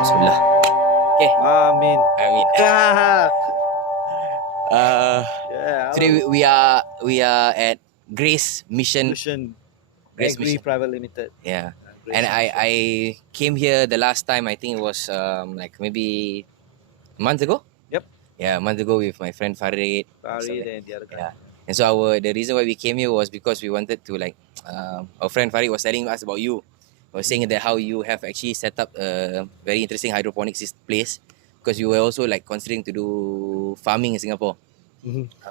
Bismillah. Okay. Amin. Amin. Yeah. Today we are at Grace Mission. Mission Grace Agri Mission. Private Limited. Yeah. Grace And Mission. I came here the last time. I think it was like maybe a month ago. Yep. Yeah, a month ago with my friend Farid. Farid and the other guy. Yeah. And so the reason why we came here was because we wanted to our friend Farid was telling us about you. He was saying that how you have actually set up a very interesting hydroponics place, because you were also like considering to do farming in Singapore.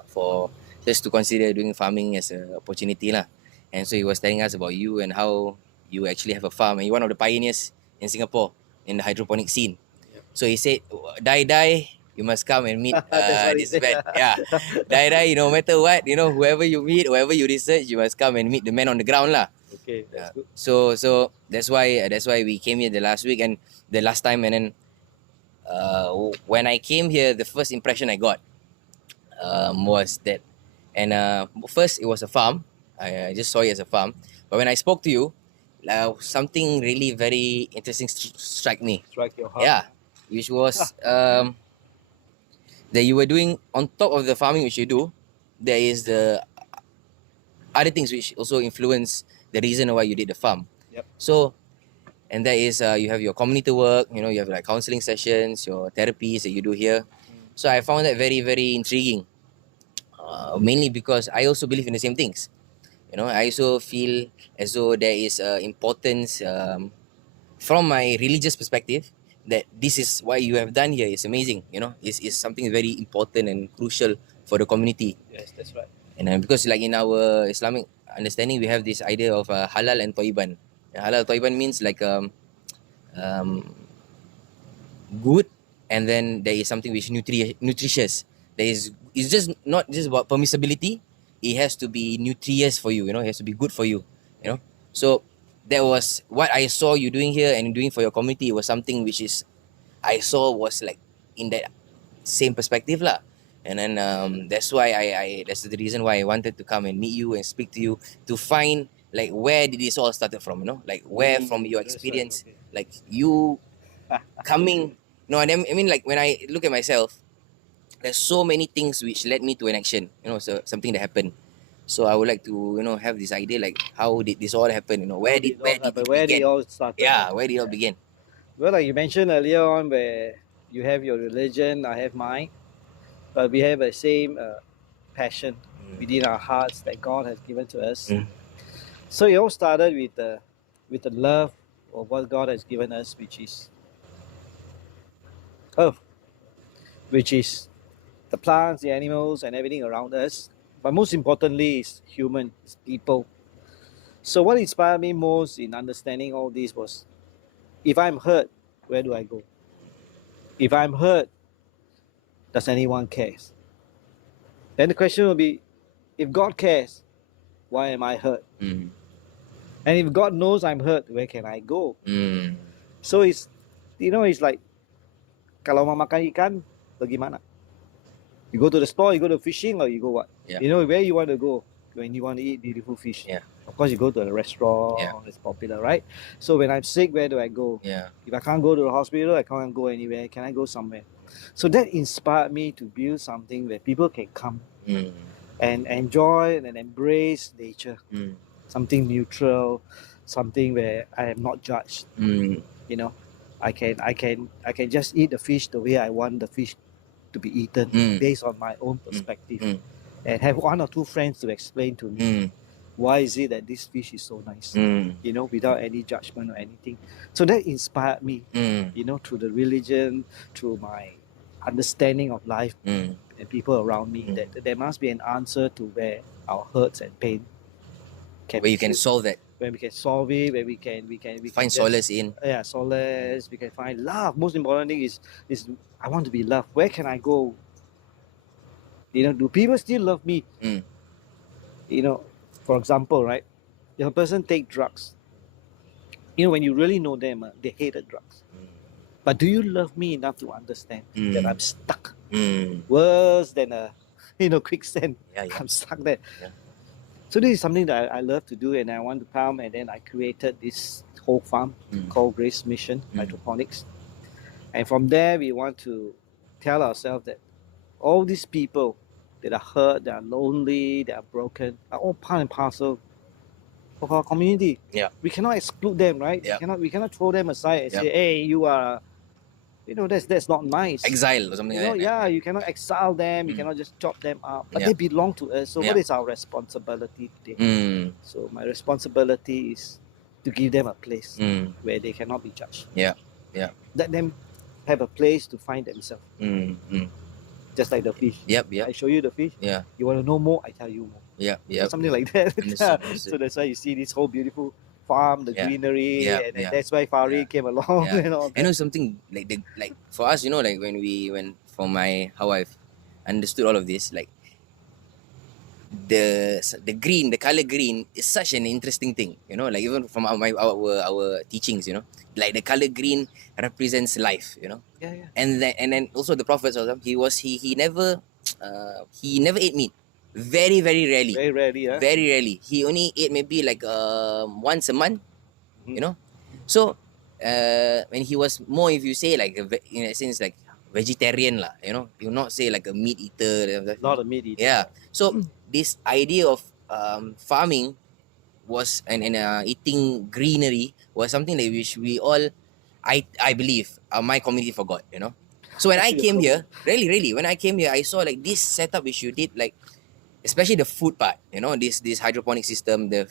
For just to consider doing farming as an opportunity lah. And so he was telling us about you and how you actually have a farm and you're one of the pioneers in Singapore in the hydroponic scene. Yep. So he said, die, you must come and meet this man. Yeah, die, no matter what, whoever you meet, whoever you research, you must come and meet the man on the ground lah. Okay, that's good. So that's why we came here the last week and the last time, and then when I came here, the first impression I got was that, and first it was a farm. I just saw it as a farm, but when I spoke to you, something really very interesting struck me. Strike your heart. Yeah, which was that you were doing on top of the farming which you do, there is the other things which also influence the reason why you did the farm. Yep. So, and that is you have your community work, you have like counseling sessions, your therapies that you do here. So I found that very, very intriguing. Mainly because I also believe in the same things. I also feel as though there is importance from my religious perspective that this is what you have done here is amazing. Is something very important and crucial for the community. Yes, that's right. And because like in our Islamic understanding, we have this idea of halal and tayyiban. Halal tayyiban means like good, and then there is something which nutritious. It's just not just about permissibility. It has to be nutritious for you. It has to be good for you. So that was what I saw you doing here and doing for your community. It was something which is I saw was like in that same perspective lah. And then that's why that's the reason why I wanted to come and meet you and speak to you to find like where did this all started from, like where from your experience, Right, okay. like you coming. No, I mean like when I look at myself, there's so many things which led me to an action, so something that happened. So I would like to, have this idea like how did this all happen, where did it all start? Yeah, where did it all begin? Well, like you mentioned earlier on, where you have your religion, I have mine, but we have the same passion within our hearts that God has given to us. So it all started with the love of what God has given us, which is earth, which is the plants, the animals, and everything around us. But most importantly, is human, is people. So what inspired me most in understanding all this was, if I'm hurt, where do I go? If I'm hurt, does anyone care? Then the question will be, if God cares, why am I hurt? And if God knows I'm hurt, where can I go? So it's like, kalau mau makan ikan, pergi mana? You go to the store, you go to fishing, or you go what? Yeah. Where you want to go when you want to eat beautiful fish. Yeah. Of course, you go to a restaurant. Yeah. It's popular, right? So when I'm sick, where do I go? Yeah. If I can't go to the hospital, I can't go anywhere. Can I go somewhere? So that inspired me to build something where people can come and enjoy and embrace nature. Something neutral, something where I am not judged. I can just eat the fish the way I want the fish to be eaten based on my own perspective, and have one or two friends to explain to me why is it that this fish is so nice, without any judgment or anything. So that inspired me, through the religion, through my understanding of life and people around me, that there must be an answer to where our hurts and pain where you can solve that, where we can solve it, where we can find solace in. Yeah, solace. We can find love. Most important thing is I want to be loved. Where can I go? Do people still love me? For example, right? If a person take drugs, when you really know them, they hated drugs. But do you love me enough to understand that I'm stuck? Worse than a quicksand. Yeah. I'm stuck there. Yeah. So this is something that I love to do, and I want to come, and then I created this whole farm called Grace Mission Hydroponics. And from there, we want to tell ourselves that all these people that are hurt, that are lonely, that are broken, are all part and parcel of our community. Yeah. We cannot exclude them, right? Yeah. We cannot throw them aside and Yeah. say, hey, you are, that's not nice. Exile or something like that. You cannot exile them, you Mm. cannot just chop them up. But Yeah. they belong to us. So what Yeah. is our responsibility today? Mm. So my responsibility is to give them a place Mm. where they cannot be judged. Yeah. Yeah. Let them have a place to find themselves. Mm. Mm. Just like the fish. Yep. Yep. I show you the fish. Yeah. You want to know more? I tell you more. Yeah. So Yeah. something like that. Understood. So that's why you see this whole beautiful farm, the Yeah. greenery, Yeah, and yeah. that's why Fari Yeah. came along Yeah. and all I that. know something like for us, like when for how I've understood all of this, like the color green is such an interesting thing, like even from our teachings, like the color green represents life, Yeah, yeah. and then also the Prophet he never ate meat, very very rarely, Very rarely, huh? very rarely. He only ate maybe like once a month, Mhm. So when he was more, if you say like in a sense like vegetarian lah, you not say like a meat eater. Not a meat eater. Yeah. So this idea of farming was and eating greenery was something that which we all, I believe, my community forgot. So when I came here, really, when I came here, I saw like this setup which you did, like especially the food part. This hydroponic system, the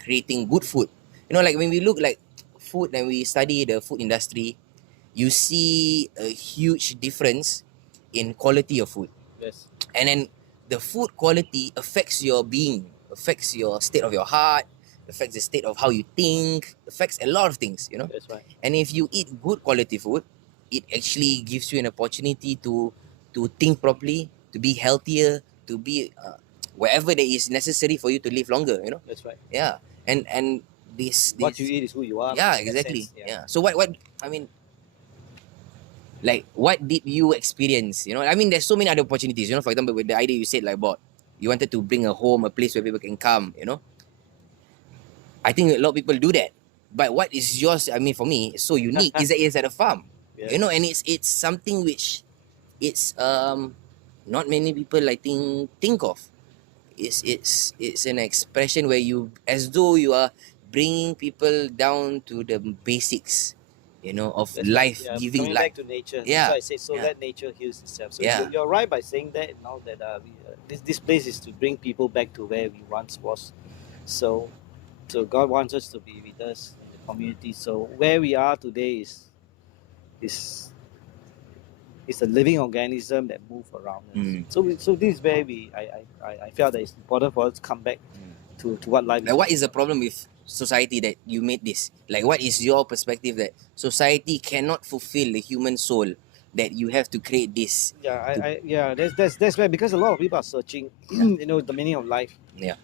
creating good food. Like when we look like food and we study the food industry, you see a huge difference in quality of food. Yes. And then the food quality affects your being, affects your state of your heart, affects the state of how you think, affects a lot of things, That's right. And if you eat good quality food, it actually gives you an opportunity to think properly, to be healthier, to be wherever that is necessary for you to live longer, That's right. Yeah. And this What you eat is who you are. yeah, in that exactly. sense, Yeah. So what I mean, like what did you experience? I mean, there's so many other opportunities. For example, with the idea you said like about you wanted to bring a home, a place where people can come. I think a lot of people do that. But what is yours? I mean, for me, it's so unique. Is that it's at a farm. Yes. And it's something which it's not many people I think of. It's an expression where you, as though you are bringing people down to the basics, of That's life, right. giving Coming life. back to nature. Yeah. So I say, Yeah. let nature heal itself. So Yeah. you're right by saying that. That this place is to bring people back to where we once was. So God wants us to be with us in the community. So where we are today is a living organism that move around us. Mm. So this is where I felt that it's important for us to come back to what life Like, what is the problem with society that you made this? Like, what is your perspective that society cannot fulfill the human soul, that you have to create this? That's why, because a lot of people are searching, the meaning of life. Yeah.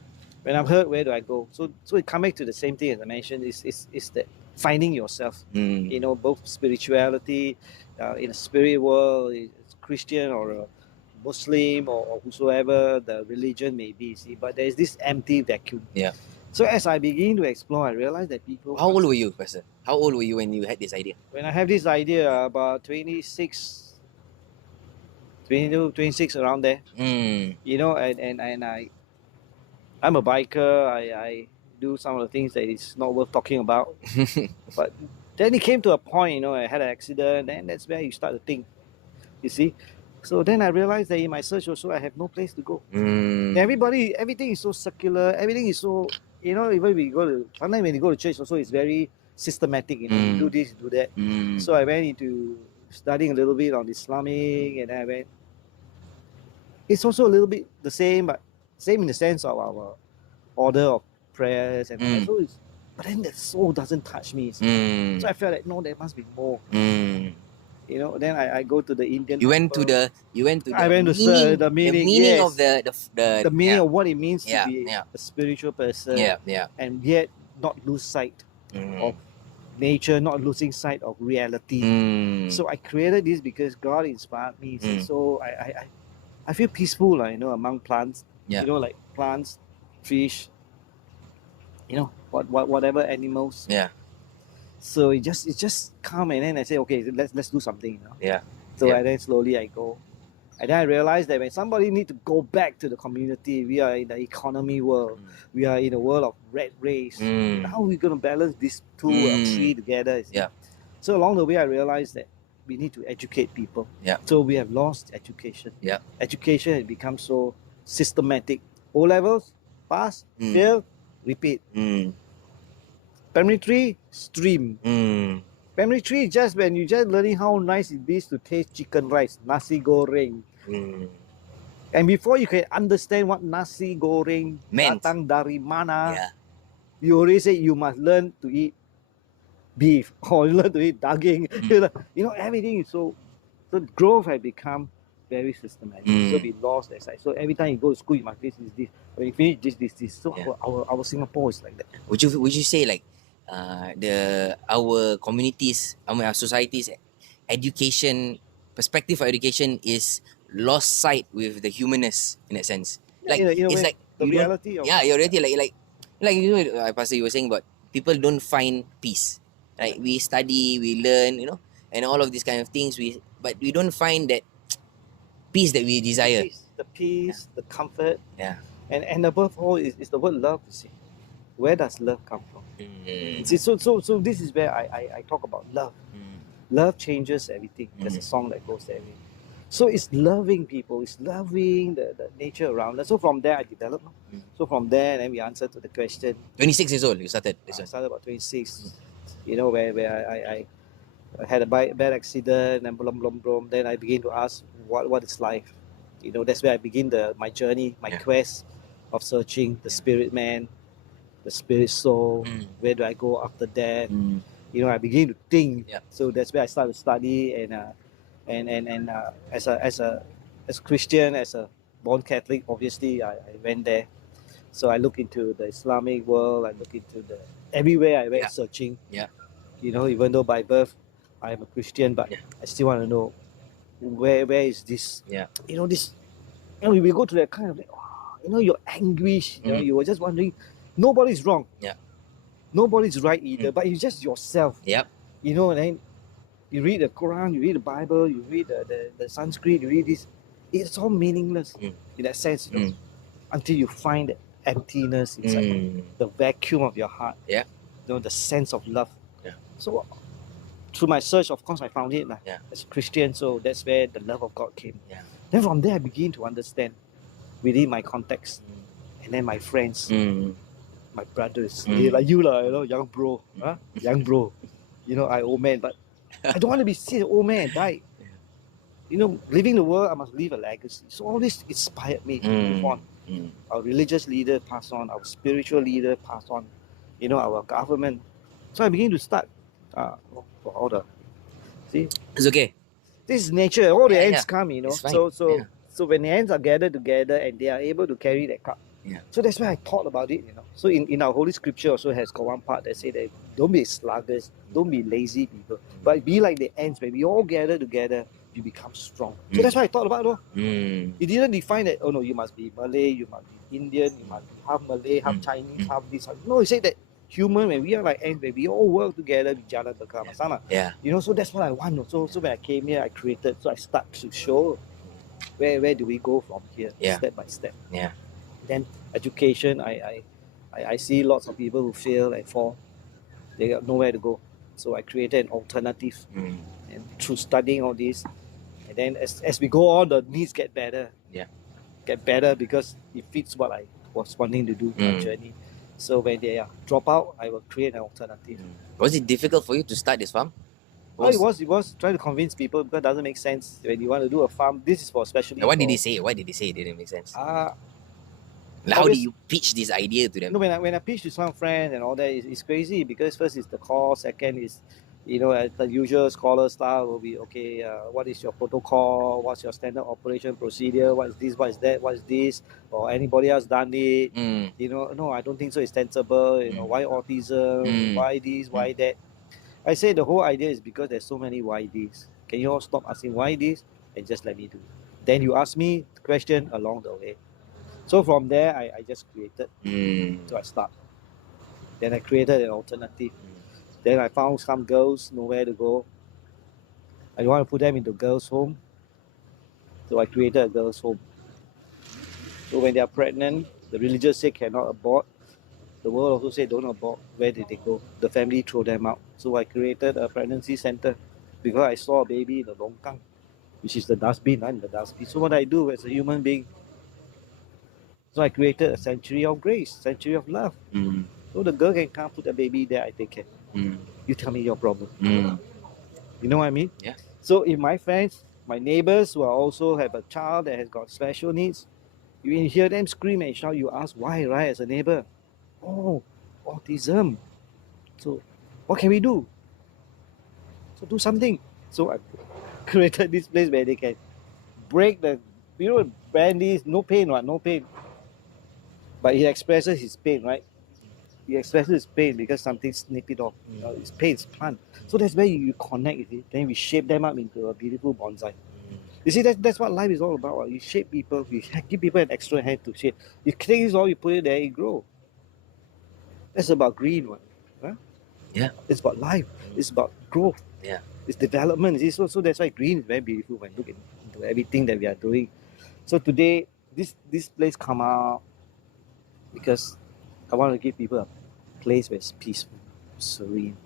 When I'm hurt, where do I go? So it come back to the same thing as I mentioned. Is that finding yourself. Both spirituality, in a spirit world, it's Christian or a Muslim or whosoever the religion may be. See, but there is this empty vacuum. Yeah. So as I begin to explore, I realized that people. How old were you, Pastor? How old were you when you had this idea? When I have this idea, about 26, 22, 26, around there. Mm. And I'm a biker. I do some of the things that is not worth talking about. But then it came to a point, I had an accident, and that's where you start to think, you see. So then I realized that in my search also, I have no place to go. Everything is so circular. Everything is so, even sometimes when you go to church also, it's very systematic, you do this, you do that. So I went into studying a little bit on Islamic, and then I went. It's also a little bit the same, but same in the sense of our order of prayers and all. So but then the soul doesn't touch me. So I felt like, no, there must be more. Then I go to the Indian. I went to the meaning, the meaning yes, of the meaning of what it means to be a spiritual person. Yeah. And yet not lose sight of nature, not losing sight of reality. So I created this because God inspired me. So I feel peaceful, among plants. Yeah. Like plants, fish, whatever animals. Yeah. So it just come, and then I say, okay, let's do something, you know. Yeah. So Yeah. and then slowly I go. And then I realized that when somebody need to go back to the community, we are in the economy world. We are in a world of rat race. How are we going to balance these two or three together? You see? Yeah. So along the way, I realized that we need to educate people. Yeah. So we have lost education. Yeah. Education has become so systematic. O levels, pass, fail, repeat. Primary 3, stream. Primary 3 is just when you just learning how nice it is to taste chicken rice, nasi goreng. And before you can understand what nasi goreng Meant. datang dari mana, Yeah. you already say you must learn to eat beef or you learn to eat daging. You know, everything is so growth has become very systematic. So we lost that side. So every time you go to school, you must this. When you finish this. So our Singapore is like that. Would you say like our communities, our societies, education perspective for education is lost sight with the humanness in that sense. Like in a it's way, like the you don't- reality of yeah, you're already like you know, Pastor, you were saying about people don't find peace. Right? We study, we learn, you know, and all of these kind of things. But we don't find that peace that we desire. the peace, the comfort, Yeah. and above all is the word love. You see, where does love come from? See, so this is where I talk about love. Love changes everything. There's a song that goes that way. So it's loving people, it's loving the nature around us. So from there I developed. So from there, then we answer to the question. 26 years old, you started this I one. started about 26. You know, where I had a bad accident and blah. Then I begin to ask what is life. You know, that's where I begin my journey, my quest of searching the spirit man, the spirit soul. Where do I go after death? You know, I begin to think. So that's where I started to study and as a Christian, as a born Catholic, obviously I went there. So I look into the Islamic world. I look into everywhere I went searching. You know, even though by birth I am a Christian, but I still want to know where is this. You know, this. You know, we go to that kind of, you know, your anguish. You know, you were just wondering. Nobody's wrong. Nobody's right either, but it's just yourself. You know, and then you read the Quran, you read the Bible, you read the Sanskrit, you read this. It's all meaningless in that sense, you know, until you find the emptiness inside, the vacuum of your heart. You know, the sense of love. So through my search, of course, I found it as a Christian. So that's where the love of God came. Then from there, I begin to understand within my context, and then my friends, my brothers, they like you, you know, young bro, young bro. You know, I old man, but I don't want to be seen old man, die. You know, living the world, I must leave a legacy. So all this inspired me to move on. Our religious leader passed on, our spiritual leader passed on, you know, our government. So I began to start for all the, see? It's okay. This is nature. All the ants come, you know. It's fine. So when the ants are gathered together and they are able to carry that cup. So that's why I thought about it, you know. So in our Holy Scripture also has got one part that say that don't be sluggards, don't be lazy people, but be like the ants. When we all gather together, you become strong. So that's why I thought about it. It didn't define that, oh no, you must be Malay, you must be Indian, you must be half Malay, half Chinese, half this. No, it said that human, when we are like ants, when we all work together, we jalan bersama. You know, so that's what I want. So when I came here, I created, so I start to show where do we go from here, step by step. Then education, I see lots of people who fail and fall. They got nowhere to go. So I created an alternative. And through studying all this, and then as we go on, the needs get better. Get better because it fits what I was wanting to do in my journey. So when they drop out, I will create an alternative. Was it difficult for you to start this farm? It was trying to convince people because it doesn't make sense when you want to do a farm. This is for especially. What did he say? Why did he say it didn't make sense? How did you pitch this idea to them? No, when I pitch to some friends and all that, it's crazy because first is the call, second is, you know, the usual scholar style will be, okay, what is your protocol? What's your standard operation procedure? What is this? What is that? What is this? Or anybody else done it? You know, no, I don't think so. It's sensible. You know, why autism? Why this? Why that? I say the whole idea is because there's so many why this. Can you all stop asking why this and just let me do? Then you ask me the question along the way. So from there, I just created. So I start. Then I created an alternative. Then I found some girls nowhere to go. I want to put them into girls' home, so I created a girls' home. So when they are pregnant, the religious say cannot abort. The world also say don't abort. Where did they go? The family throw them out. So I created a pregnancy center because I saw a baby in the longkang, which is the dustbin. I'm the dustbin. So what I do as a human being, so I created a sanctuary of grace, sanctuary of love. So the girl can come, put the baby there, I take care. You tell me your problem. You know what I mean? Yeah. So if my friends, my neighbors who are also have a child that has got special needs, you hear them scream and shout, you ask why, right, as a neighbor? Oh, autism. So what can we do? So do something. So I created this place where they can break the, brandy, no pain, right? No pain. But he expresses his pain, right? He expresses his pain because something snipped it off. His pain is plant. So that's where you connect with it. Then we shape them up into a beautiful bonsai. You see, that's what life is all about. You shape people, you give people an extra hand to shape. You take this all, you put it there, it grow. That's about green one. Huh? Yeah. It's about life. It's about growth. Yeah. It's development. You see? So that's why green is very beautiful when you look into everything that we are doing. So today, this place come out because I want to give people a place where it's peaceful, serene.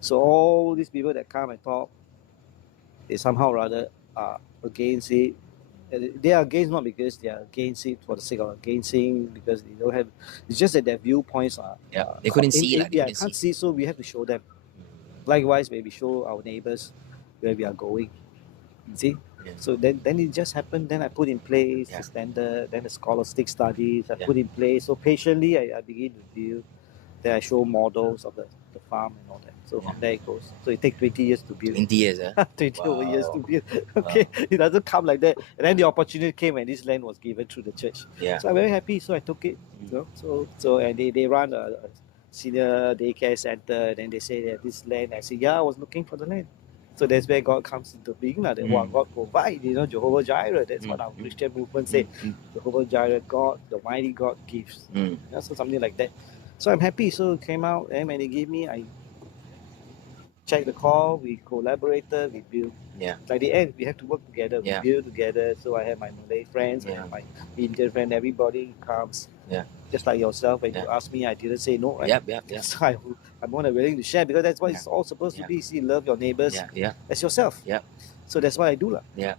So all these people that come and talk, they somehow or rather are against it. They are against not because they are against it for the sake of against it, because they don't have. It's just that their viewpoints are. Yeah. They couldn't see. Yeah, I can't see, so we have to show them. Likewise, when we show our neighbors where we are going, you see. Yeah. So then it just happened. Then I put in place the standard. Then the scholastic studies I put in place. So patiently, I begin to build. Then I show models of the farm and all that. So from there it goes. So it takes 20 years to build. 20 years, 20 over years to build. Okay, it doesn't come like that. And then the opportunity came when this land was given through the church. Yeah. So I'm very happy. So I took it. So and they run a senior daycare center. And then they say that this land. I say, yeah, I was looking for the land. So that's where God comes into being. That God provides. Jehovah Jireh. That's what our Christian movement say. Jehovah Jireh, God, the mighty God gives. So something like that. So I'm happy. So it came out, and when they gave me, I checked the call, we collaborated, we built. Yeah. Like the end, we have to work together, we build together. So I have my Malay friends, I have my Indian friend, everybody comes. Yeah. Just like yourself, when you asked me, I didn't say no, right? Yeah. So I'm more than willing to share because that's what it's all supposed to be. See, love your neighbors as yourself. Yeah. So that's what I do. Yeah.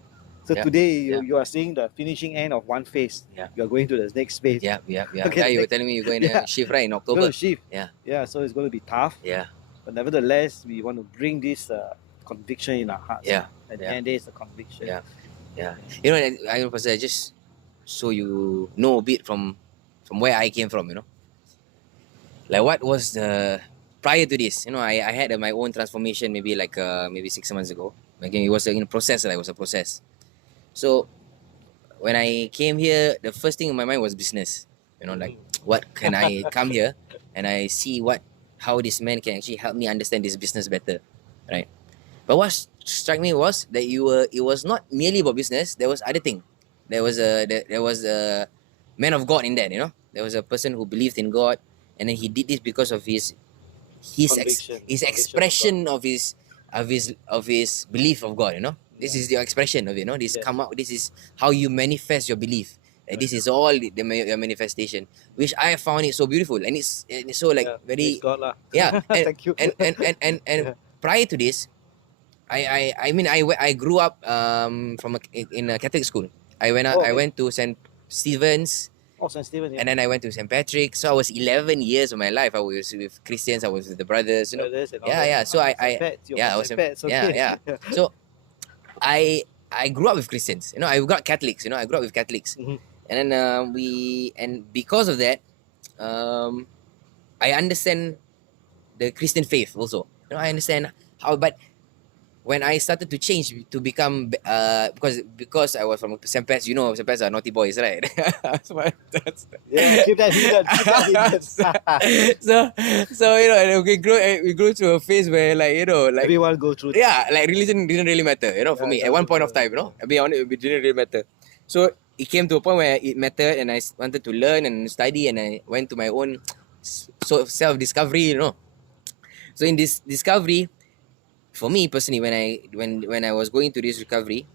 So today you are seeing the finishing end of one phase. You are going to the next phase. Yeah. Okay, You were telling me you're going to shift right in October. Going to shift. Yeah. Yeah, so it's going to be tough. Yeah. But nevertheless, we want to bring this conviction in our hearts. Yeah. At the end, there is a conviction. Yeah. You know, I just so you know a bit from where I came from, Like what was the prior to this? I had my own transformation maybe 6 months ago. Again, it was in a process. It was a process. So when I came here, the first thing in my mind was business. Like what can I come here and I see how this man can actually help me understand this business better, right? But what struck me was that it was not merely about business. There was other thing. There was a man of God in that. There was a person who believed in God, and then he did this because of his expression of his belief of God. This is your expression of it. This come out. This is how you manifest your belief. This is all your manifestation, which I found it so beautiful, and it's so very God lah. And, Thank you. And prior to this, I grew up in a Catholic school. I went to St. Stephen's. Oh, St. Stephen. Yeah. And then I went to St. Patrick. So I was 11 years of my life. I was with Christians. I was with the brothers. So So I grew up with Christians. I grew up with Catholics. Mm-hmm. And then because of that, I understand the Christian faith also. I understand how, but when I started to change to become because I was from St. Pat's, St. Pat's are naughty boys, right? Keep that hidden. So we grew through a phase where everyone go through. Religion didn't really matter, for me at one point of time, I'll be honest, it didn't really matter. So it came to a point where it mattered, and I wanted to learn and study, and I went to my own self-discovery, So in this discovery, for me personally, when I was going to this recovery,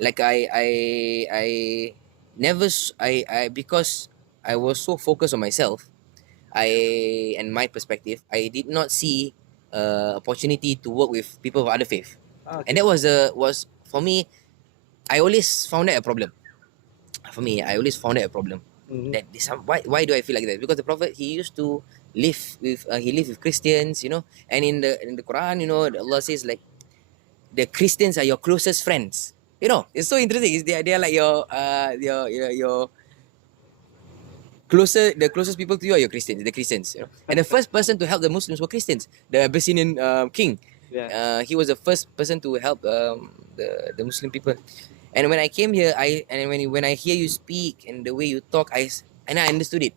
like I never because I was so focused on myself, and my perspective, I did not see opportunity to work with people of other faith, and that was for me. I always found that a problem. For me, I always found that a problem. That why do I feel like that? Because the Prophet, he used to live with he lived with Christians, and in the Quran, Allah says like the Christians are your closest friends. It's so interesting. They are like your the closest people to you are the Christians. And the first person to help the Muslims were Christians. The Abyssinian king. Yeah. He was the first person to help the Muslim people. And when I came here, when I hear you speak and the way you talk, I understood it.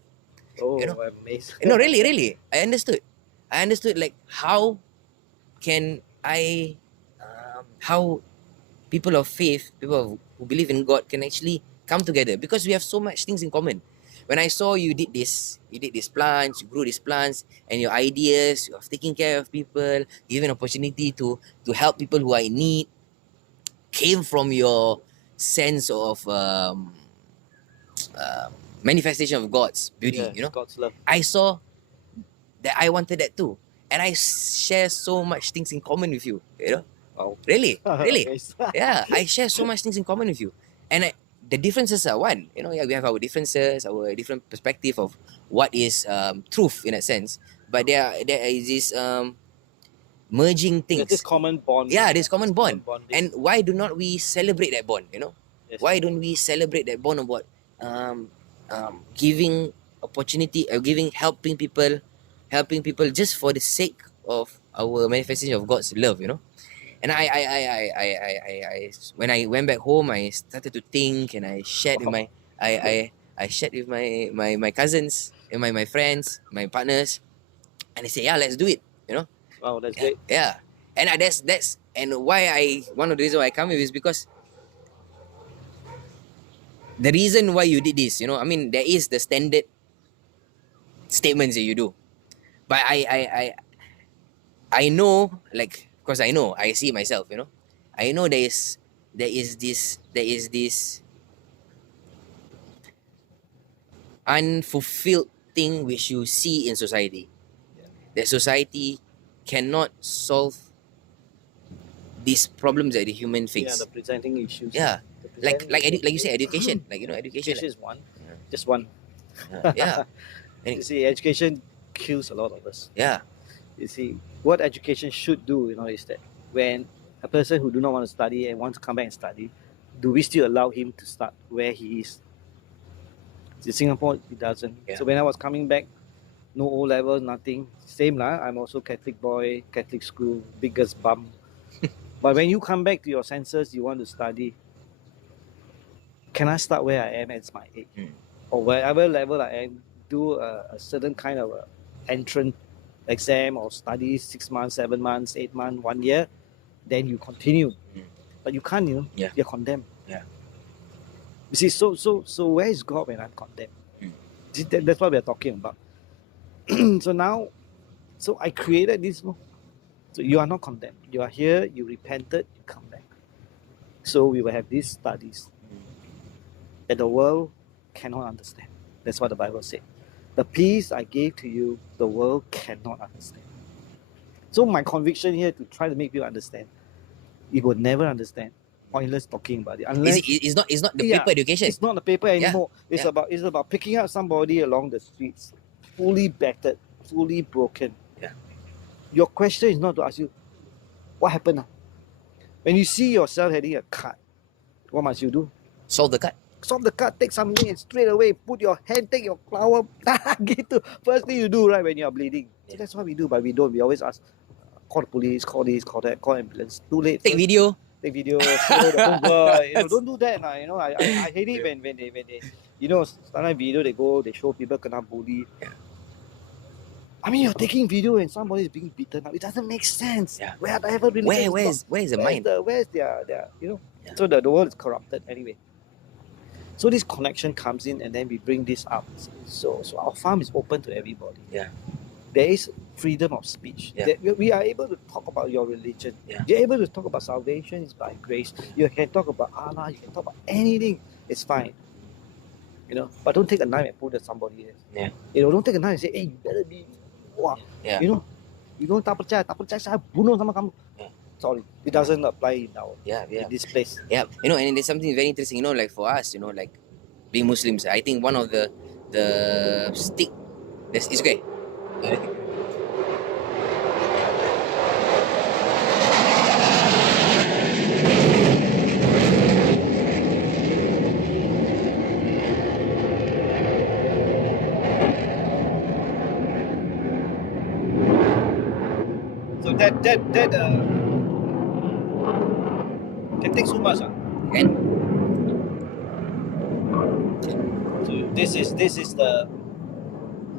Oh, You know? amazing. No, really, I understood. I understood like how can how people of faith, who believe in God, can actually come together because we have so much things in common. When I saw you did these plants, you grew these plants, and your ideas of taking care of people, giving opportunity to help people who are in need, came from your sense of manifestation of God's beauty. Yes, God's love. I saw that I wanted that too, and I share so much things in common with you. Wow. Really, Amazing. yeah, I share so much things in common with you, and the differences are one. Yeah, we have our differences, our different perspective of what is truth in that sense, but there is this merging There's things. this common bond. Yeah, there's common bond. bonding. And why do not we celebrate that bond? Yes. Why don't we celebrate that bond about giving opportunity, helping people just for the sake of our manifestation of God's love? And when I went back home, I started to think, and I shared with I shared with my cousins and my friends, my partners, and they say, yeah, let's do it. Wow, that's great. Yeah, and that's and why one of the reasons why I come here is because the reason why you did this, I mean, there is the standard statements that you do, but I know, like, because I see myself, I know there is this unfulfilled thing which you see in society, that society cannot solve these problems that the human Yeah, face. the presenting issues. Yeah, The like presenting like you say, education, education. Education is one. Just one. Yeah. You see, education kills a lot of us. Yeah. You see, what education should do, is that when a person who do not want to study and wants to come back and study, do we still allow him to start where he is? In Singapore, it doesn't. Yeah. So when I was coming back, no O level, nothing. Same lah. I'm also Catholic boy, Catholic school, biggest bum. But when you come back to your senses, you want to study. Can I start where I am at my age, or wherever level I am? Do a certain kind of entrance exam or study 6 months, 7 months, 8 months, 1 year, then you continue. But you can't, you're condemned. Yeah. You see, so where is God when I'm condemned? See, that's what we're talking about. So I created this law. So you are not condemned. You are here, you repented, you come back. So we will have these studies that the world cannot understand. That's what the Bible said. The peace I gave to you, the world cannot understand. So my conviction here to try to make people understand, it will never understand. Pointless talking about it. Unless It's not the paper education. It's not the paper anymore. It's about picking up somebody along the streets, fully battered, fully broken. Yeah. Your question is not to ask you, what happened now? When you see yourself having a cut, what must you do? Solve the cut. Solve the cut, take something and straight away put your hand, take your flower, get to first thing you do, right, when you are bleeding. So that's what we do, but we don't. We always ask, call the police, call this, call that, call ambulance. Too late. Take video. Take video, show the whole world. Don't do that. I hate it when they sometimes video they show people kena bully. I mean, you're taking video and somebody is being beaten up. It doesn't make sense. Yeah. Wherever really Where is the mind? Where's their So the world is corrupted anyway. So this connection comes in, and then we bring this up. So our farm is open to everybody. Yeah. there is freedom of speech. Yeah. That we are able to talk about your religion. Yeah. You're able to talk about salvation is by grace. You can talk about Allah. You can talk about anything. It's fine. You know, but don't take a knife and put at somebody else. Yeah. You know, don't take a knife and say, hey, you better be, wow. Yeah. You know, tak percaya, saya bunuh sama kamu. Yeah. Sorry, it doesn't apply in our Yeah. in this place. Yeah. You know, and there's something very interesting, you know, like for us, you know, like being Muslims, I think one of the stick that's it's okay. So that can take so much. Kan? So this is the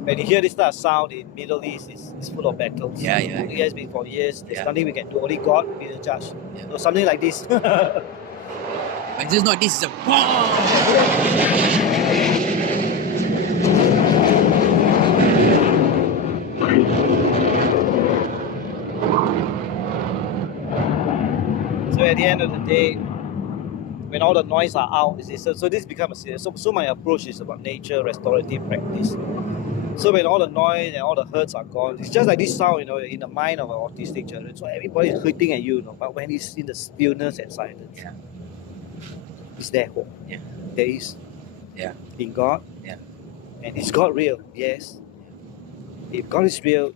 when you hear this type of sound in Middle East, it's full of battles. Yeah. It has been for years. There's Yeah. nothing we can do. Only God will be the judge. Yeah. So something like this. But this is not this is a bomb. So at the end of the day, when all the noise are out, so this becomes a serious. So my approach is about nature restorative practice. So when all the noise and all the hurts are gone, it's just like this sound, you know, in the mind of an autistic children. So everybody is hurting at you know. But when it's in the stillness and silence, Yeah. it's there hope. Yeah. There is. Yeah. In God. Yeah. And is God real? Yes. If God is real,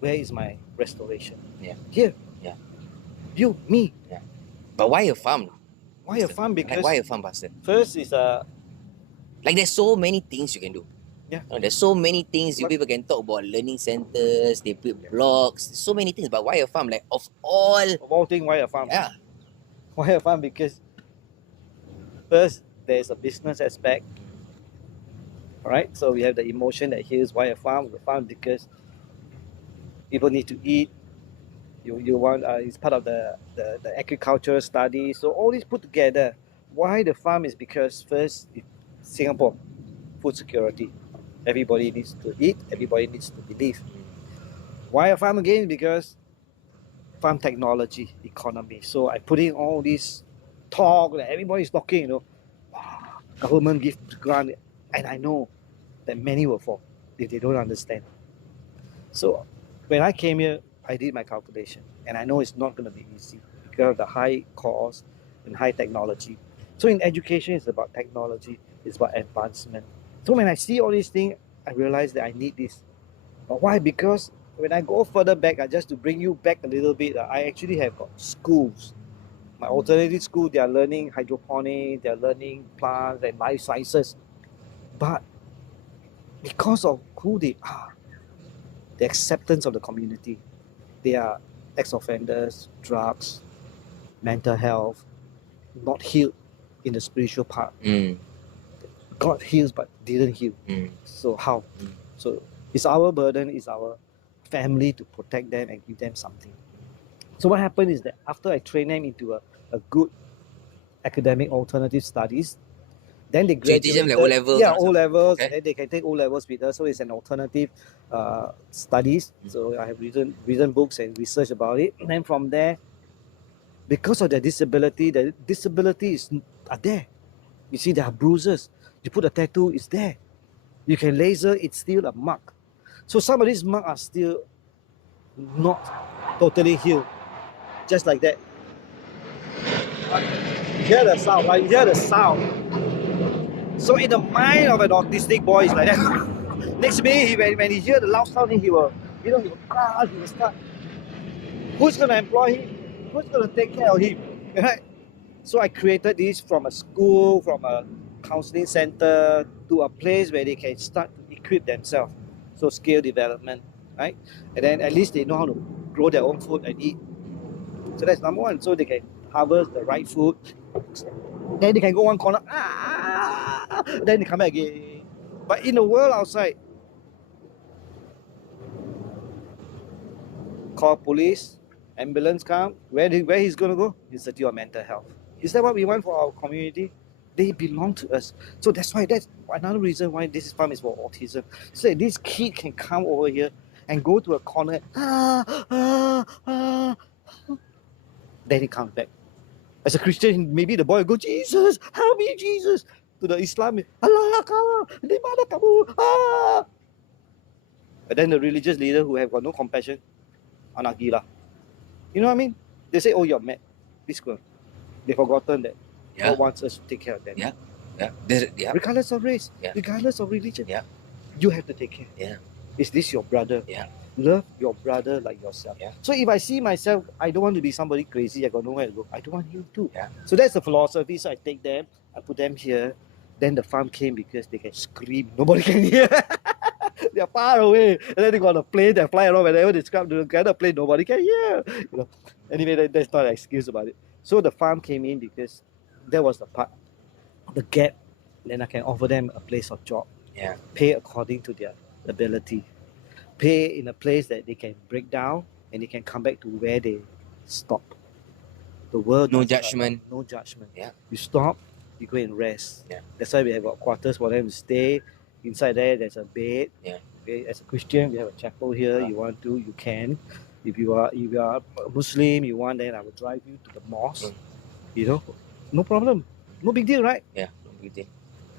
where is my restoration? Yeah. Here. Yeah. You, me. But why a farm? Why a farm? Like, Because why a farm, Pastor? first is Like there's so many things you can do. Yeah. You know, there's so many things you But- people can talk about learning centers, they build blocks, so many things. But why a farm? Like of all, of all things, why a farm? yeah, Why a farm? Because first there's a business aspect. All right, so we have the emotion that here's why a farm. The farm because people need to eat. You want it's part of the agricultural study. So all this put together. Why the farm is because first Singapore food security. Everybody needs to eat. Everybody needs to believe. Why a farm again? Because farm technology economy. So I put in all this talk that everybody's talking. You know, government give grant, and I know that many will fall if they don't understand. So when I came here, I did my calculation, and I know it's not going to be easy because of the high cost and high technology. So in education, it's about technology, it's about advancement. So when I see all these things, I realize that I need this. But why? Because when I go further back, just to bring you back a little bit, I actually have got schools. My alternative school, they are learning hydroponics, they are learning plants and life sciences. But because of who they are, the acceptance of the community, they are ex-offenders, drugs, mental health, not healed in the spiritual part. God heals but didn't heal. So how? So it's our burden, it's our family to protect them and give them something. So what happened is that after I train them into a good academic alternative studies, then they So you teach them graduated. like O-levels Yeah, or something? O-levels, Okay. and then they can take O-levels with us. So it's an alternative studies. So I have written books and research about it. And then from there, because of their disability, the disabilities are there. You see, there are bruises. You put a tattoo, it's there. You can laser, it's still a mark. So some of these marks are still not totally healed. Just like that. You hear the sound, right? You hear the sound. So in the mind of an autistic boy, it's like that. Next minute, when he hear the loud sound, he will cry, he will start. Who's gonna employ him? Who's gonna take care of him? Right? So I created this from a school, from a counseling center to a place where they can start to equip themselves. So skill development, right? And then at least they know how to grow their own food and eat. So that's number one. So they can harvest the right food. Then they can go one corner, then they come back again. But in the world outside, call police, ambulance come, where he's gonna go? Institute of Mental Health. Is that what we want for our community? They belong to us. So that's another reason why this farm is for autism. So that this kid can come over here and go to a corner. Then he comes back. As a Christian, maybe the boy will go, Jesus, help me, Jesus. To the Islam, Allah, di mana kamu? But then the religious leader who have got no compassion, anak gila. You know what I mean? They say, oh, you're mad. This girl. They've forgotten that God wants us to take care of them. Regardless of race, regardless of religion, you have to take care. Is this your brother? Love your brother like yourself. So if I see myself, I don't want to be somebody crazy, I got nowhere to go. I don't want him to. So that's the philosophy. So I take them, I put them here. Then the farm came because they can scream. Nobody can hear. They're far away. And then they got a plane that fly around. Whenever they scrap the plane, nobody can hear. You know. Anyway, that's not an excuse about it. So the farm came in because that was the part, the gap. Then I can offer them a place of job. Pay according to their ability. Pay in a place that they can break down and they can come back to where they stop. The world No judgment. No judgment. You stop, you go and rest. That's why we have got quarters for them to stay. Inside there's a bed. Okay, as a Christian, we have a chapel here. You want to, you can. If you are a Muslim, you want, then I will drive you to the mosque. You know, no problem, no big deal, right? No big deal.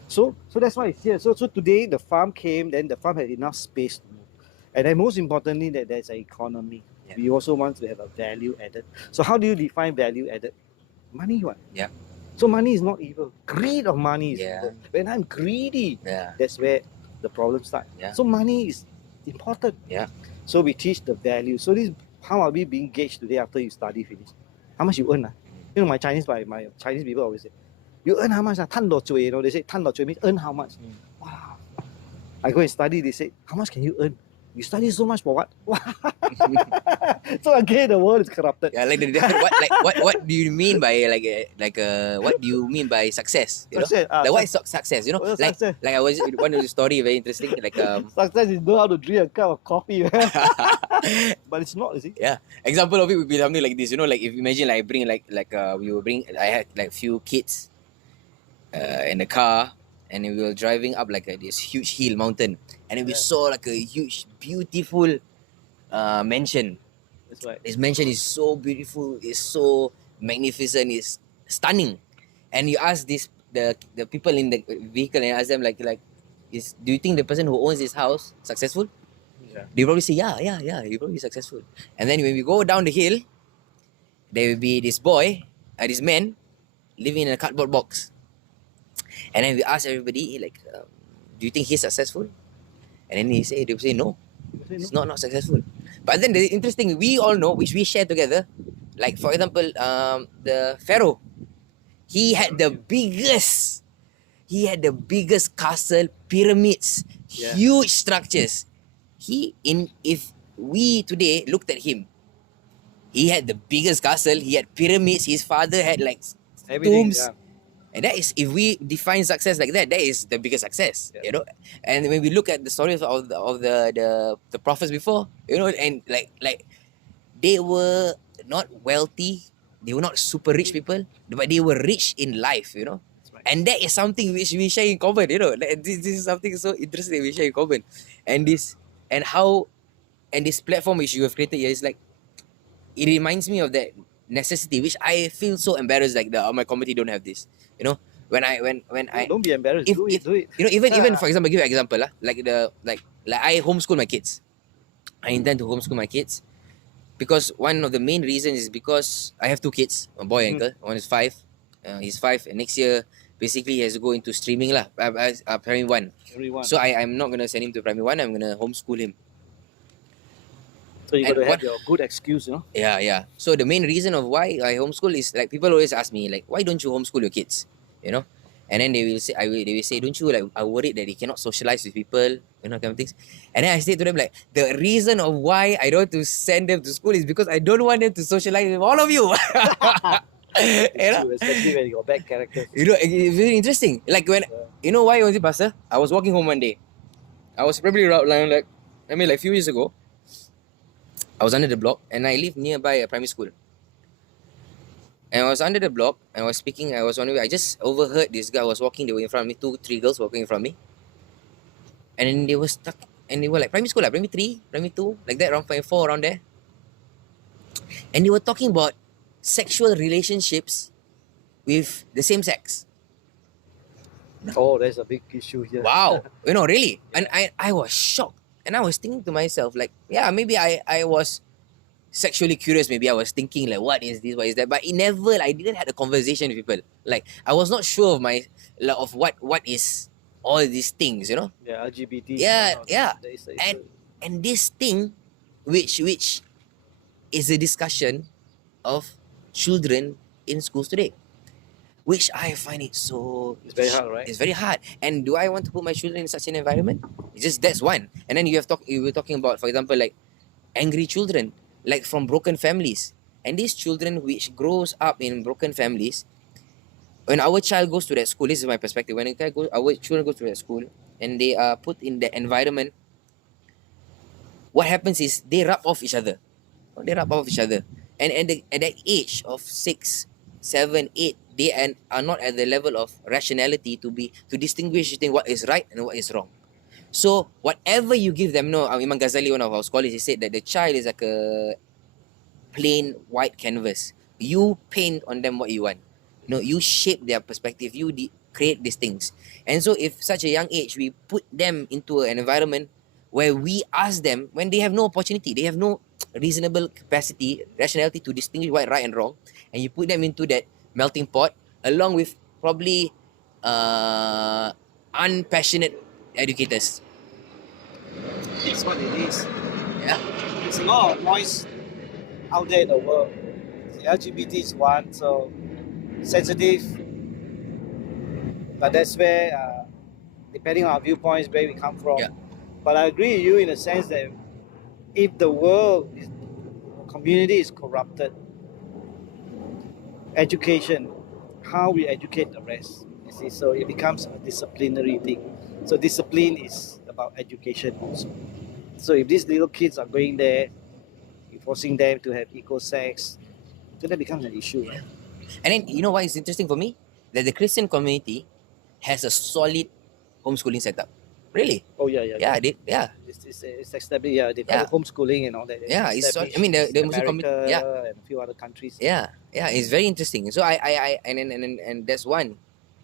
So that's why it's here. So today the farm came. Then the farm had enough space to move, and then most importantly that there's an economy. We also want to have a value added. So how do you define value added? Money, what? So money is not evil. Greed of money is evil. When I'm greedy, that's where the problem starts. So money is important. So we teach the value. So this, how are we being gauged today after you study finish? How much you earn? You know, my Chinese people always say, you earn how much? 赚多少? You know, they say 赚多少 means earn how much. Wow. I go and study, they say, how much can you earn? You study so much for what? So again, the world is corrupted. What do you mean by what do you mean by success? You know? What is success? You know, like I was one of the story very interesting. Success is know how to drink a cup of coffee, but it's not. Is it? Example of it would be something like this. You know, like if imagine like bring I had like few kids in the car. And we were driving up like this huge hill mountain, and then we saw like a huge, beautiful mansion. That's right. This mansion is so beautiful, it's so magnificent, it's stunning. And you ask the people in the vehicle and ask them do you think the person who owns this house successful? They probably say he'll probably be successful. And then when we go down the hill, there will be this boy, this man, living in a cardboard box. And then we ask everybody, do you think he's successful? And then they will say no, he's not successful. But then the interesting, we all know, which we share together, like for example, the Pharaoh, he had the biggest castle, pyramids, huge structures. If we today looked at him, he had the biggest castle, he had pyramids, his father had like tombs. And that is, if we define success like that, that is the biggest success, you know. And when we look at the stories of the prophets before, you know, and like they were not wealthy, they were not super rich people, but they were rich in life, you know. And that is something which we share in common, you know. Like, this is something so interesting we share in common. And this platform which you have created here is like, it reminds me of that necessity, which I feel so embarrassed like my community don't have this. You know, when I don't be embarrassed. Do it. You know, even for example, give you an example, like I homeschool my kids. I intend to homeschool my kids because one of the main reasons is because I have two kids, a boy and girl. One is 5, he's 5, and next year basically he has to go into streaming primary 1. So I'm not gonna send him to primary 1. I'm gonna homeschool him. So you gotta have your good excuse, you know? Yeah. So the main reason of why I homeschool is like people always ask me like, why don't you homeschool your kids? You know? And then they will say, don't you like are worried that they cannot socialize with people, you know, kind of things. And then I say to them like, the reason of why I don't want to send them to school is because I don't want them to socialize with all of you. You know? Especially when you got bad characters. You know, it's very interesting. Like when you know why was it, Pastor? I was walking home one day. I was probably around like a few years ago. I was under the block and I live nearby a primary school. And I was under the block and I was speaking. I just overheard this guy was walking. They were in front of me, 2-3 girls walking in front of me. And then they were stuck. and they were like primary school, like primary 3, primary 2, like that, around primary 4, around there. And they were talking about sexual relationships with the same sex. Oh, there's a big issue here. Wow. Really. And I was shocked. And I was thinking to myself, like, yeah, maybe I was sexually curious. Maybe I was thinking, like, what is this? What is that? But I didn't have a conversation with people. Like, I was not sure of what is all these things, Yeah, LGBT. Yeah, yeah. There is a- And this thing, which is a discussion of children in schools today, which I find it so... It's very hard, right? It's very hard. And do I want to put my children in such an environment? That's one. And then you were talking about, for example, like angry children, like from broken families. And these children which grows up in broken families, when our child goes to that school, this is my perspective, when our children go to that school and they are put in that environment, what happens is they rub off each other. They rub off each other. And at that age of 6, 7, 8, they are not at the level of rationality to distinguish between what is right and what is wrong. So whatever you give them, Imam Ghazali, one of our scholars, he said that the child is like a plain white canvas. You paint on them what you want. You shape their perspective. You create these things. And so if such a young age, we put them into an environment where we ask them, when they have no opportunity, they have no reasonable rationality to distinguish what right and wrong, and you put them into that melting pot along with probably unpassionate educators. It's what it is. Yeah. There's a lot of noise out there in the world. The LGBT is one, so sensitive. But that's where, depending on our viewpoints, where we come from. Yeah. But I agree with you in the sense that if the community is corrupted, education, how we educate the rest, you see, so it becomes a disciplinary thing. So discipline is about education also. So if these little kids are going there, forcing them to have equal sex, so that becomes an issue, right? And then, you know what is interesting for me? That the Christian community has a solid homeschooling setup. Really? Oh yeah. It's established. Yeah, they call it homeschooling and all that. Yeah, it's solid. I mean the Muslim community. Yeah, and a few other countries. Yeah, it's very interesting. So and that's one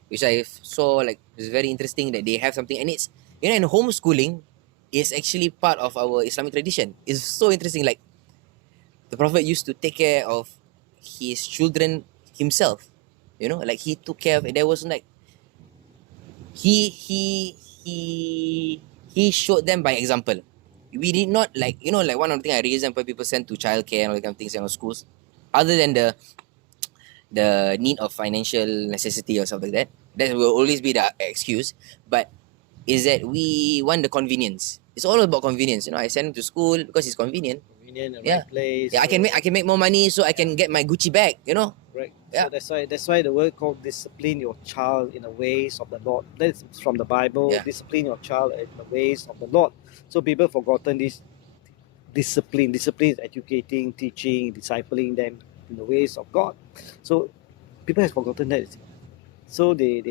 which I saw, like, it's very interesting that they have something, and it's and homeschooling is actually part of our Islamic tradition. It's so interesting. Like, the Prophet used to take care of his children himself. Like he took care of it. There was like he showed them by example. We did not like one of the things I reason why people send to childcare and all that kind of things in schools, other than the need of financial necessity or something like that. That will always be the excuse. But is that we want the convenience. It's all about convenience. I send him to school because it's convenient. Convenient, right place. Yeah, I can make more money so I can get my Gucci bag. Right. Yeah. So that's why the word called discipline your child in the ways of the Lord. That's from the Bible. Yeah. Discipline your child in the ways of the Lord. So people have forgotten this discipline. Discipline is educating, teaching, discipling them in the ways of God. So people have forgotten that. So they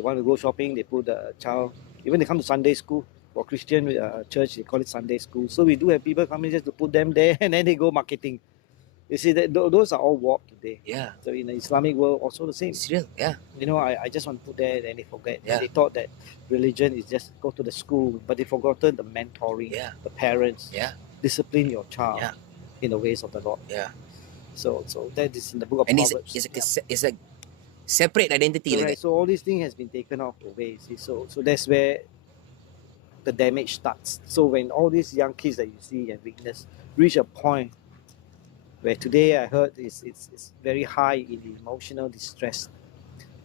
want to go shopping, they put the child, even they come to Sunday school. For Christian church, they call it Sunday school. So we do have people coming just to put them there, and then they go marketing. You see, that those are all warped today. Yeah. So in the Islamic world, also the same. It's real. Yeah. I just want to put there, and they forget. Yeah. And they thought that religion is just go to the school, but they forgotten the mentoring, the parents. Yeah. Discipline your child Yeah. in the ways of the Lord. Yeah. So that is in the book of And Proverbs. it's a separate identity. Correct. Like So all these things has been taken off the way. See? So that's where the damage starts. So when all these young kids that you see and witness reach a point where today I heard it's very high in emotional distress,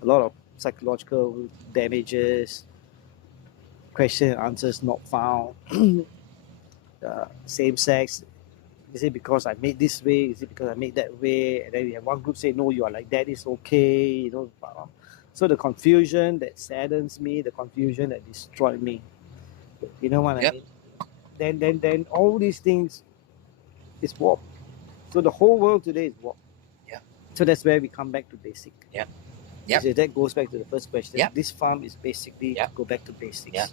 a lot of psychological damages, question and answers not found, same sex. Is it because I made this way? Is it because I made that way? And then we have one group say, no, you are like that, it's okay. So the confusion that saddens me, the confusion that destroyed me. You know what I mean? Then all these things is warped. So the whole world today is warped. Yeah. So that's where we come back to basic. Yeah. So that goes back to the first question. Yeah. This farm is basically Yeah. go back to basics. Yeah.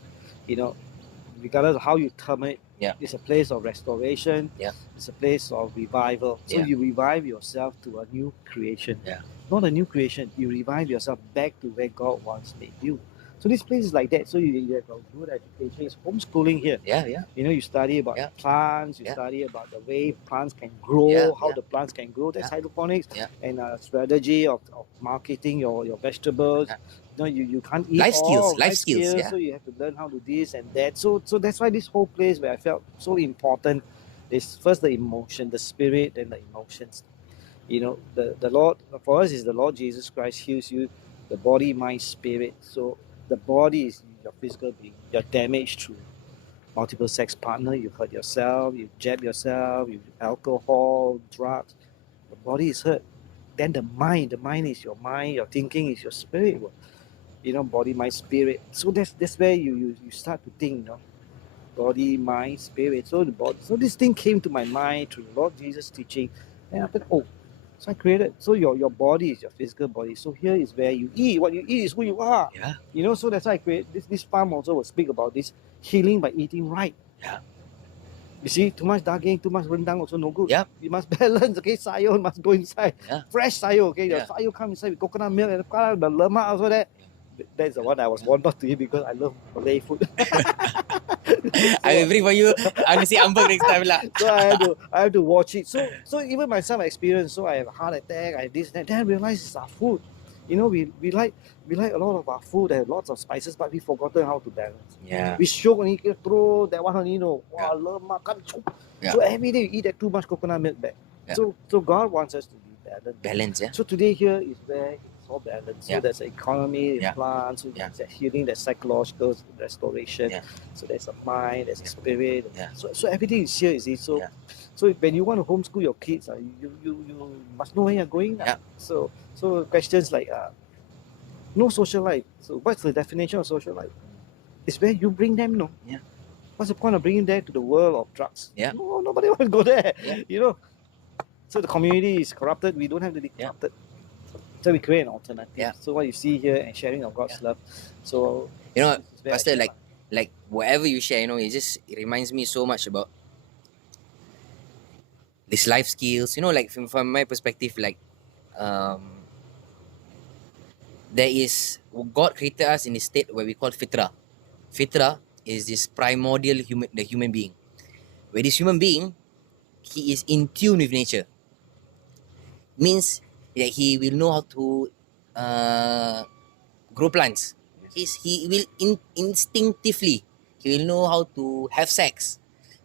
regardless of how you term it, Yeah. it's a place of restoration. Yeah. It's a place of revival. So Yeah. you revive yourself to a new creation. Yeah. Not a new creation. You revive yourself back to where God once made you. So this place is like that. So you have a good education. It's homeschooling here. Yeah. You know, you study about Yeah. plants, you Yeah. study about the way plants can grow, Yeah, how yeah. the plants can grow. That's Yeah. hydroponics. Yeah. And a strategy of marketing your vegetables. Yeah. No, you can't eat Life all skills, life skills, yeah. So you have to learn how to this and that. So that's why this whole place where I felt so important is first the emotion, the spirit, and the emotions. You know, the Lord for us is the Lord Jesus Christ heals you, the body, mind, spirit. So the body is your physical being. You're damaged through multiple sex partner. You hurt yourself. You jab yourself. You alcohol, drugs. The body is hurt. Then the mind is your mind. Your thinking is your spirit. You know, body, mind, spirit. So that's where you start to think. You know, body, mind, spirit. So the body. So this thing came to my mind through the Lord Jesus teaching, and after that, so I created. So your body is your physical body. So here is where you eat. What you eat is who you are. Yeah. You know. So that's why I create this farm. Also will speak about this healing by eating right. Yeah. You see, too much daging, too much rendang also no good. Yep. You must balance. Okay, sayur must go inside. Yeah. Fresh sayur. Okay, Yeah. the sayur come inside with coconut milk and the lemak also there. That's the one I was born not to eat because I love Malay food. I will bring for you. I will see ambang next time lah. So I have to watch it. So even myself experience. So I have a heart attack. I have this that. Then I realize it's our food. You know, we like a lot of our food. There lots of spices, but we forgotten how to balance. Yeah. We show only throw that one on, you know. Yeah. Wow, lemak kan chop. Yeah. So every day you eat that too much coconut milk back. Yeah. So God wants us to be balanced. Balance, yeah. So today here is where it's all balanced. Yeah. So there's economy, Yeah. plants, so Yeah. there's healing, there's psychological restoration. Yeah. So there's a mind, there's a spirit. Yeah. So everything is here, you see. So Yeah. so when you want to homeschool your kids, you must know where you're going. Yeah. So questions like no social life. So what's the definition of social life? It's where you bring them, no? Yeah. What's the point of bringing them to the world of drugs? Yeah. No, nobody wants to go there. Yeah. You know. So the community is corrupted. We don't have to be Yeah. corrupted. So we create an alternative. Yeah. So what you see here and sharing of God's love. So You know, this is where I Pastor, share like whatever you share, you know, it reminds me so much about these life skills. You know, like from my perspective, like there is God created us in a state where we call fitra. Fitra is this primordial human being. Where this human being, he is in tune with nature. Means that he will know how to grow plants. He will instinctively, he will know how to have sex.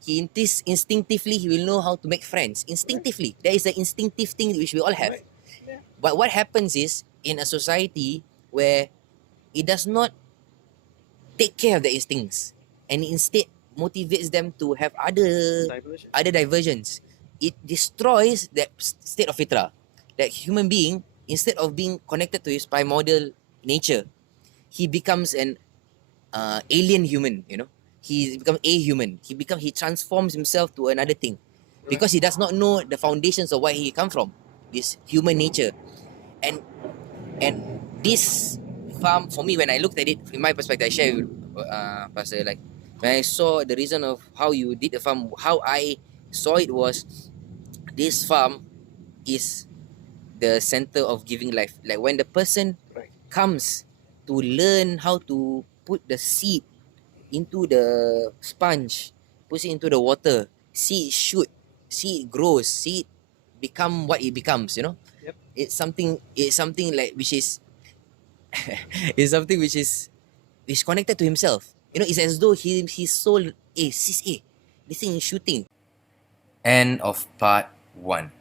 Instinctively, he will know how to make friends. Instinctively. There is an instinctive thing which we all have. Yeah. But what happens is, in a society where it does not take care of the instincts and instead motivates them to have other diversions, it destroys that state of fitra. That human being, instead of being connected to his primordial nature, he becomes an alien human, you know. He becomes a human. He transforms himself to another thing because he does not know the foundations of where he come from, this human nature. And this farm, for me, when I looked at it, in my perspective, I share with Pastor, like when I saw the reason of how you did the farm, how I saw it was, this farm is the center of giving life. Like when the person comes to learn how to put the seed into the sponge, puts it into the water, see it shoot, see it grows, see it become what it becomes, you know. Yep. It's something like which is it's something which is connected to himself. You know, it's as though his soul, this thing is shooting. End of part 1.